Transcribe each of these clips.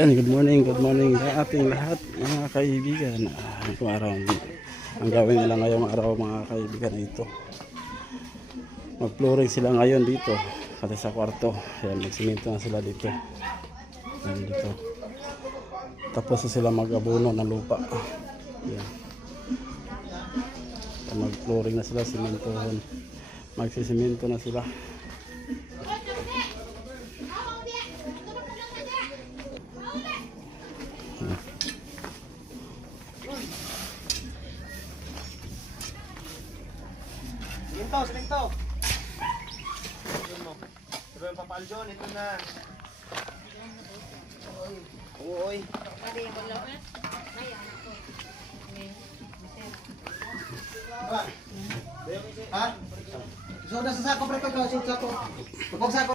Yan, good morning sa ating lahat mga kaibigan. Itong araw, ang gawin nila ngayong araw mga kaibigan na ito. Mag-flooring sila ngayon dito, pati sa kwarto. Yan, magsiminto na sila dito. Yan, dito. Tapos na sila mag-abono ng lupa. Yan. Mag-flooring na sila, simintohon. Magsisiminto na sila. Silinto. Pero yung papaljon, ito na. Uy. Ha? So, nasa sako, pre, pagkaw, sako. Pagkong sako.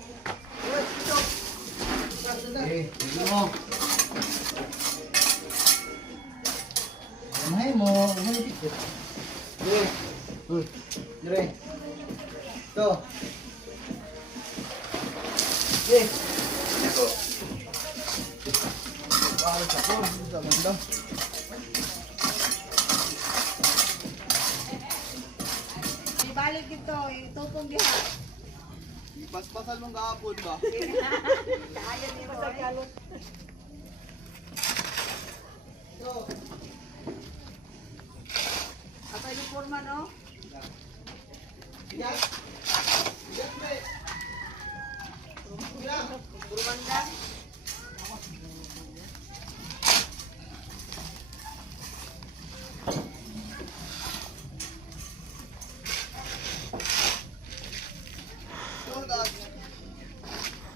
Hindi mo. Amahay mo. Amahay dito. Dire. Ito. Yes. Ito. Balik ako. Ito maganda. Ibalik dito. Itutong diha. Ipaspasan mong kahapon ba? Kaya niyo ba? Ito. Atay yung forma, no? Yan. Yan, pre. Yan. Purmanda.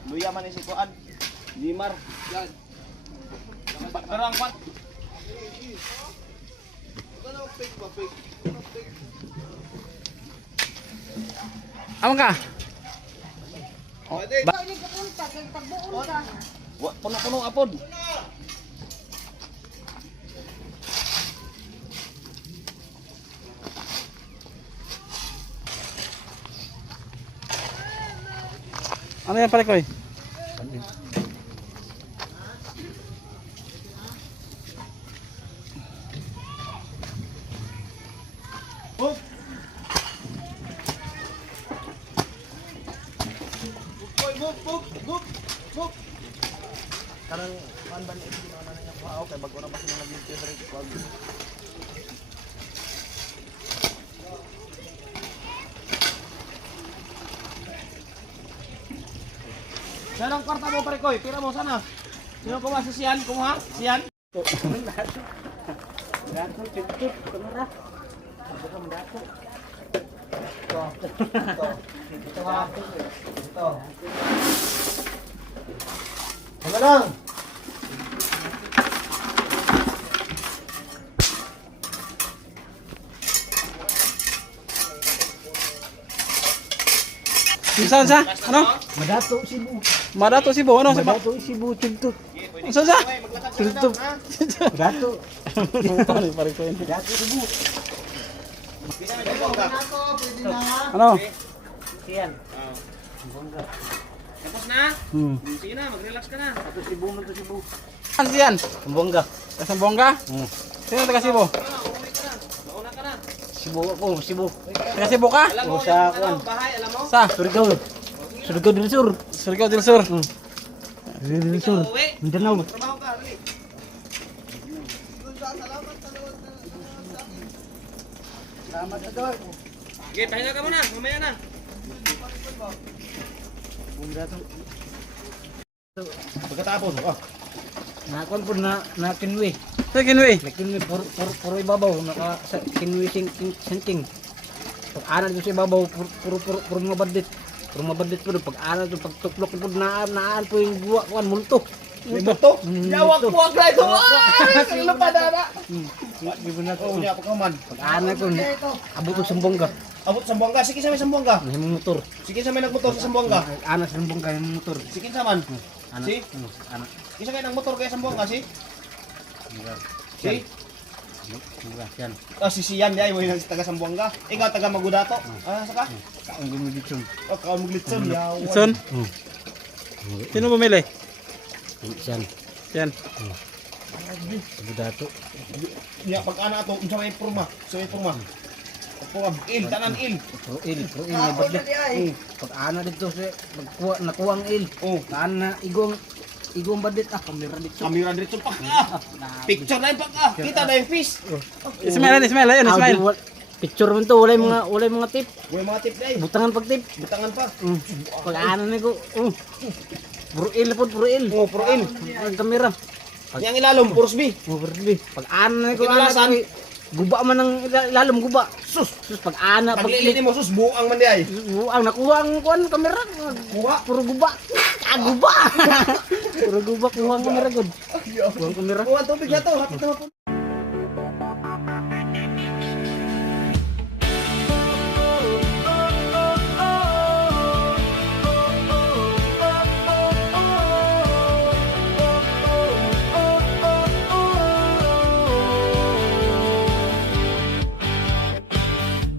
Luya man si Kuan. Limar. Yan. Pero ang kwat. Ano fake ba? Fake. Amang ka? Pwede. Ikaw yung kapunta. Kaya pagbuon ka. Puno-puno apod. Ano yan pare ko eh? Hop. Move. Karang man ito na niya pao kay bago na pa sila nag-video direct wag. Sana ang kwarta mo pare koy, pira mo sana. Sino kuha si Sian? Kumuha? Sian? Dato, titip. Kamera. Baka mandato. Ito. Ano lang? Saan sa? Ano? Madato, Cebu. Madato Cebu. Ano sa ba? Madato, Cebu. Tiltok. Saan sa? Tiltok. Madato. Ano yung pare ko yun? Madato, Cebu. Ano? Siyan. Tapos na? Sige na, mag-relax ka na. Ito Cebu mo to Cebu. Saan siyan? Sambongga. Sa Bongga? Sino taga Cebu? Uwi ka na. Mauna ka na. Cebu ako, Cebu. Taga Cebu ka? Alam mo, O, sa yung kuwan. bahay, alam mo? Sa? Surigao. Surigao del Sur. Surigao del Sur. Surigao del Sur. Uwi. Mindanao. Trabaho ka, dali. Salamat na doon. Okay, pahinga ka muna. Mamaya na. Pagkatapos, Nakon po na kinwi. Sa Kinwi. Na kinwi puro ibabaw. Naka sa kinwi sinking. Pag aral doon sa ibabaw, puro mga bandit. Puro mga bandit po doon. Pag aral doon, pag tuklok po, naan po yung buwa, kuwan, multo. may bato. Yawak-wak na ito. Sino pa dada? Ibu na Oo, niya, pagkaman. Pag aral ko, abot ko Sambongga. Abot sa Sambuanga. Sige sa may Sambuanga. May motor. Sige sa may nagmotor sa Sambuanga. Anak sa Sambongga, may motor. Sige sa man. Anak. Si? Anak. Isa kayo ng motor kaya Sambuanga, si? Si? Yan. Ah, si Sian di ay mo yung taga Sambuanga. Ikaw taga Magudato. Ah, saka? Kaon gumilitson. Oh, kaon maglitson. Yawan. Son? Sino bumili? Yan. Yan. Dato. Nya pag ana ato unsa may porma? So may porma. Porma il tanan il. Pro il may badlit. Pag ana dito siya nakuha ang il. Oh, Ana igong badlit kamera dito. kamera diretso pa ka. Picture na pa ka. Kita na yung fish. Ismail, Ismail, ayun, Ismail. Picture man to, walay mga tip. May mga tip dai. Butangan pag tip. Butangan pa. Pag ana ni ko. Puro il po, puro il. Oh, pro il. Ang kamera. Yang ilalom puros bi. Overly. Pag ana ni ko Kinalasan. guba man ang ilalom guba. Sus pag ana pag Pagliliti mo sus buang man di ay. ang nakuha ang kuan kamera. Kuha. Puro guba. Guba. Puro guba kuha ang kamera gud. Kuha ang kamera. Kuha tubig na to. Hapit na po.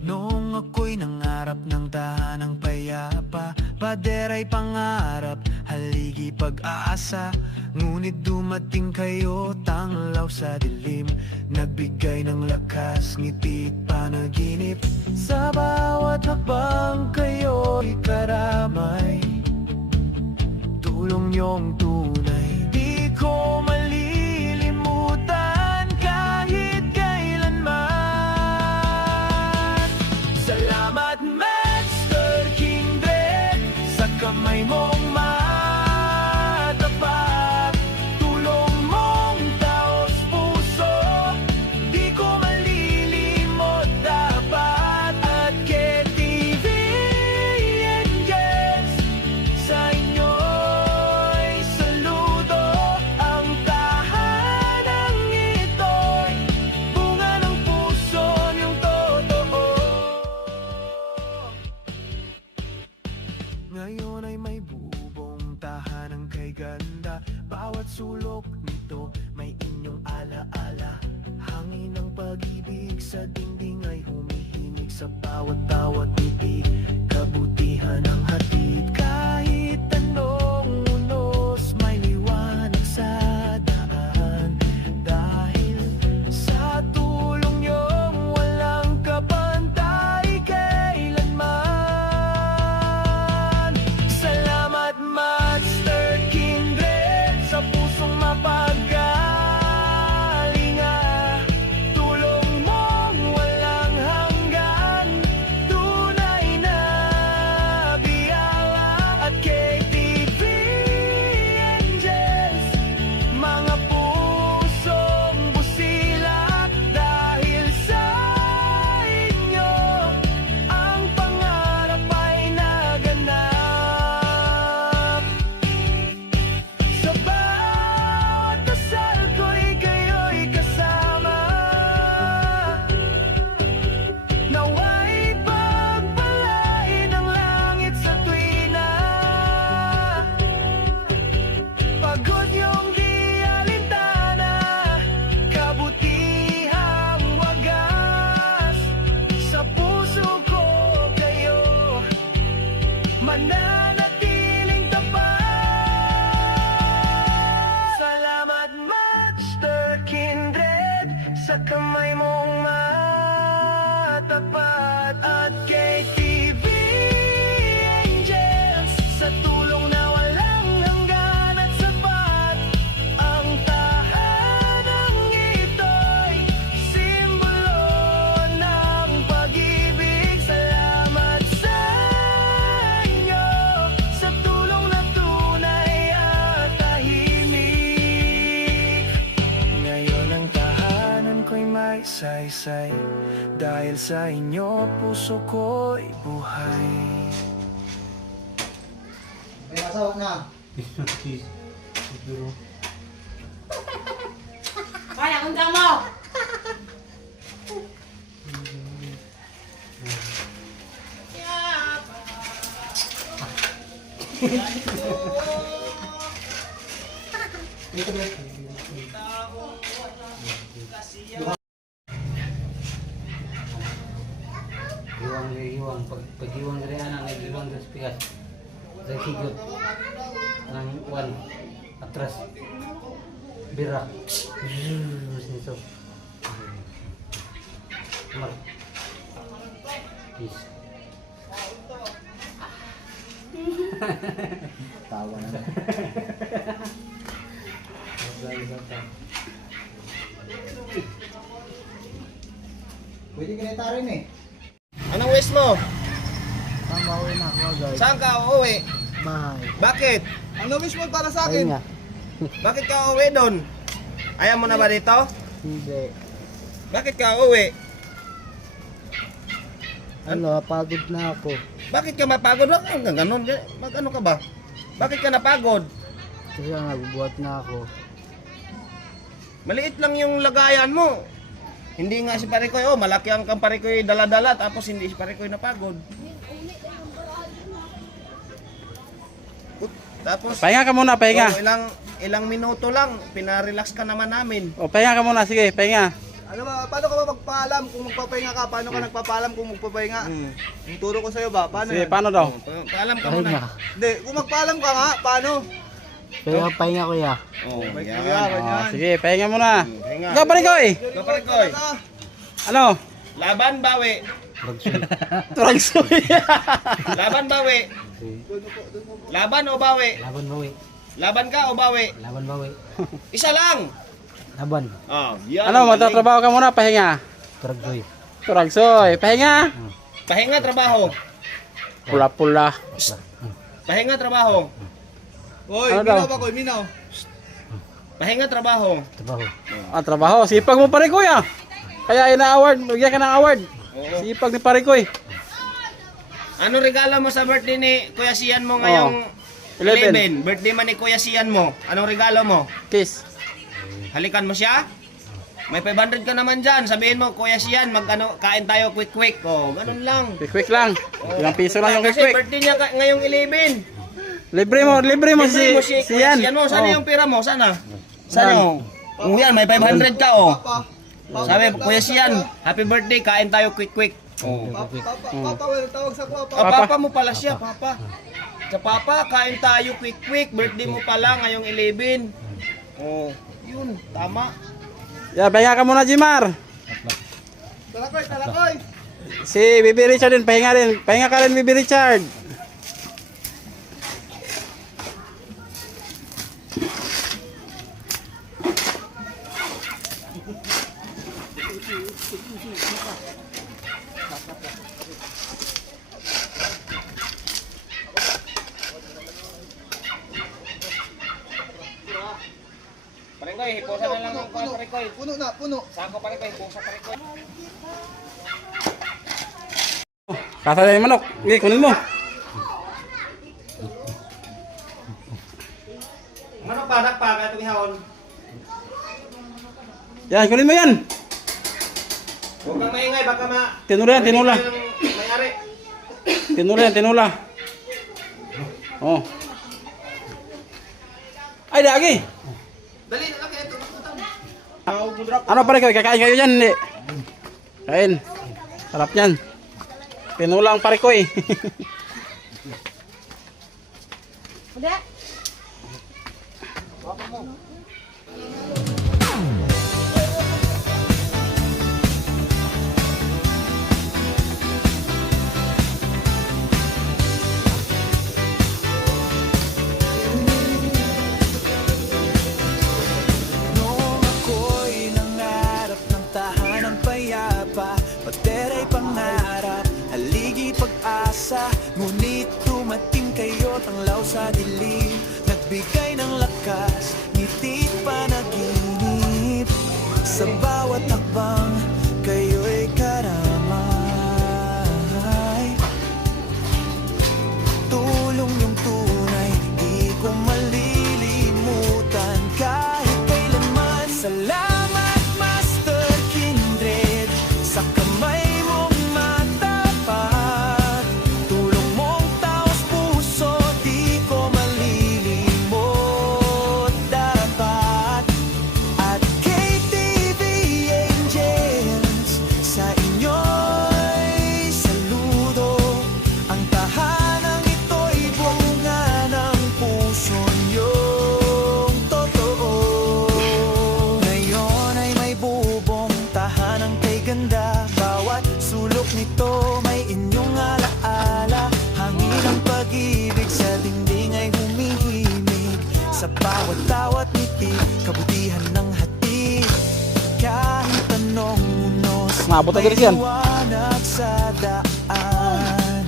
Noong ako'y nangarap ng tahanang payapa, padera'y pangarap, haligi pag-asa. Ngunit dumating kayo, tanglaw sa dilim, nagbigay ng lakas, ngiti't panaginip. Sa bawat hakbang kayo'y karamay, tulong niyong tunay, di ko malilimutan kahit kailanman. Salamat Master Kindred, sa kamay mong matapat, tulong mong taos puso, di ko malilimot dapat. At KTV Angels, sa inyo'y saludo. Ang tahanang ito'y bunga ng puso niyong totoo. Ngayon ay may bubong tahanang kay ganda, bawat sulok nito may inyong alaala. Hangin ng pag-ibig sa dingding ay humihimig sa bawat ngiti, kabutihan ang hatid. Kahit anong unos may liwanag sa daan, dahil sa tulong niyong walang kapantay kailanman. Salamat Master Kindred, sa pusong mapagkalinga, tulong mong walang hanggan, tunay na biyaya. At KTV Angels, mga pusong busilak, dahil sa inyo ang pangarap ay naganap. Sa bawat dasal ko'y kayo'y kasama, nawa'y pagpalain ng langit sa tuwina. Pagod niyong di alintana, kabutihang wagas, sa puso ko kayo mananatiling tapat. Salamat Master Kindred, sa kamay mong matapat. At KTV Angels, sa tulong na walang hanggan at sapat. Ang tahanang ito'y simbolo ng pag-ibig. Salamat sa inyo, sa tulong na tunay at tahimik. Ngayon ang tahanan ko'y may saysay, dahil sa inyo puso ko'y buhay. May asawa na. Kaya kung mo! Giwang pag-giwang dari anak na giwang dari spikas. Dari higot ng uwan atras. Bira. Nito. Mar. Peace. Tawa na. Pwede kinita rin eh. Anong wish mo? Tama ko na ako guys. Saan ka uuwi? Bye. Bakit? Ano wish mo para sa Ayun akin? nga. Bakit ka uuwi doon? Ayaw mo na ba dito? Hindi. Bakit ka uuwi? Ano, pagod na ako. Bakit ka mapagod? Huwag kang ganun. Mag-ano ka ba? Bakit ka napagod? Kasi nga, nagbubuhat na ako. Maliit lang yung lagayan mo. Hindi nga si Parikoy, oh, malaki ang kang Parikoy dala-dala, tapos hindi si Parikoy napagod. Tapos, Pahinga ka muna, pahinga. oh, ilang minuto lang, pinarelax ka naman namin. O, pahinga ka muna, sige, pahinga. Ano ba, paano ka ba magpaalam kung magpapahinga ka? Paano ka nagpapaalam kung magpapahinga? Yung turo ko sa'yo ba? Paano Sige, yan? paano daw? Paalam ka Pahinga. muna. Hindi, kung magpaalam ka nga, paano? Pahinga kuya. Oh, May yan. kuya, O, ganyan. sige, pahinga muna. Pahinga. Ikaw, Parikoy. Ikaw, Parikoy. Ano? Laban, bawi. Bagsoy. Turagsoy. Laban, bawi. Laban o bawi? Laban bawi. Laban ka o bawi? Laban bawi. Isa lang. Laban. Oh, yan. Ano, magtatrabaho ka muna, pahinga. Turagsoy. Turagsoy, pahinga. Pahinga, trabaho. Pula-pula. Pahinga, trabaho. Hoy, Ano daw? minaw ba ko? Minaw. Pahinga, trabaho. Trabaho. Ah, trabaho. Sipag mo, Parikoy, ah. Kaya ina-award, bigyan ka ng award. Oo. Sipag ni Parikoy. Ano regalo mo sa birthday ni Kuya Sian mo ngayong 11? 11. Birthday man ni Kuya Sian mo. Anong regalo mo? Kiss. Halikan mo siya? May 500 ka naman dyan. Sabihin mo, Kuya Sian, kain tayo quick-quick. Oh, ganun lang. Quick lang. Ilang piso lang yung Kasi quick. birthday niya ngayong 11. Libre mo Libre si, mo si si Kuya Yan. Sian mo. Sana Oh. yung pera mo? Sana? Sana yung... Oh, yan, may 500 ka, oh. Sabi, Kuya Sian, happy birthday, kain tayo quick-quick. Oh. Papa, walang tawag sa papa. Papa mo pala siya, Papa. Sa Papa, kain tayo quick-quick. Birthday mo pala ngayong 11. Oh, yun, tama. Yeah, pahinga ka muna, Jimar. Talakoy, talakoy. Si Bibi Richard din, pahinga rin. Pahinga ka rin, Bibi Richard. Parikoy, hiposa na lang ang Parikoy. Puno na, puno. Sako Parikoy, hiposa Parikoy. Kasa na yung manok. Hindi, kunin mo. Ano pa, nakpa, kaya itong ihawon. Yan, kunin mo yan. Huwag kang maingay, baka Tinula yan, tinula. May-ari. Tinula yan, tinula. Oh. Ay, dagi. Dali, laki ito. Ano pare kayo? Kakain kayo dyan? Hindi. Kain. Sarap yan. Tinula ang pare ko eh. Udah. Noong ako'y nangarap ng tahanang payapa, patera'y pangarap, haligi pag-asa. Ngunit dumating kayo, tanglaw sa dilim, nagbigay ng lakas, ngiti panaginip. Sa bawat hakbang, kayo'y karamay. Tulong yung tunay, di ko malilimutan kahit kailanman. Salamat Master Kindred, sa kamay mong matapat. Tulong mong taos puso, di ko malilimot dapat. At KTV Angel, naabot na diri yan. Liwanag sa daan.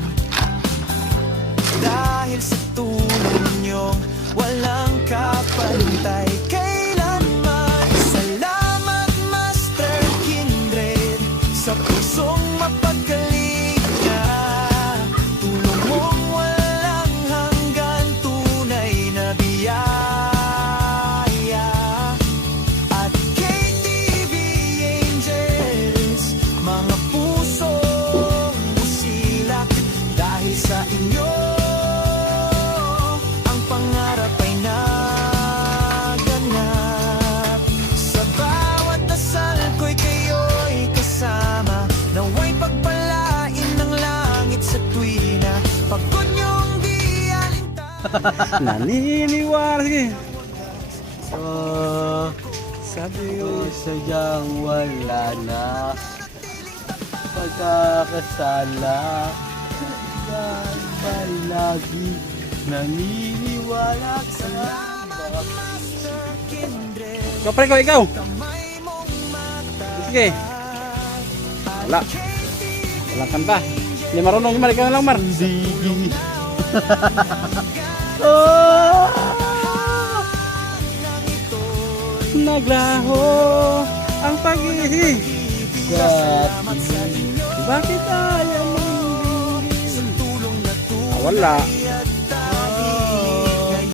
Dahil sa tulong niyong walang kapantay kailanman. Salamat Master Kindred sa pusong mapagkalinga. Tulong mong walang hanggan, tunay na biyaya. At KTV Angels, mga pusong busilak. Dahil sa inyo ang pangarap ay naganap. Sa bawat dasal ko'y kayo'y kasama. Naway pagpalain ng langit sa tuwina. Pagod niyong di alinta. Naniniwala. Sige. Sabi ko sadyang wala na pagkakasala. Lagi naniniwala sa Ikaw pre, ikaw. Sige. Wala. Walang kanta. Hindi marunong Mar, ikaw na lang Mar. Naglaho ang pag-ibig. Bakit ayaw mong wala.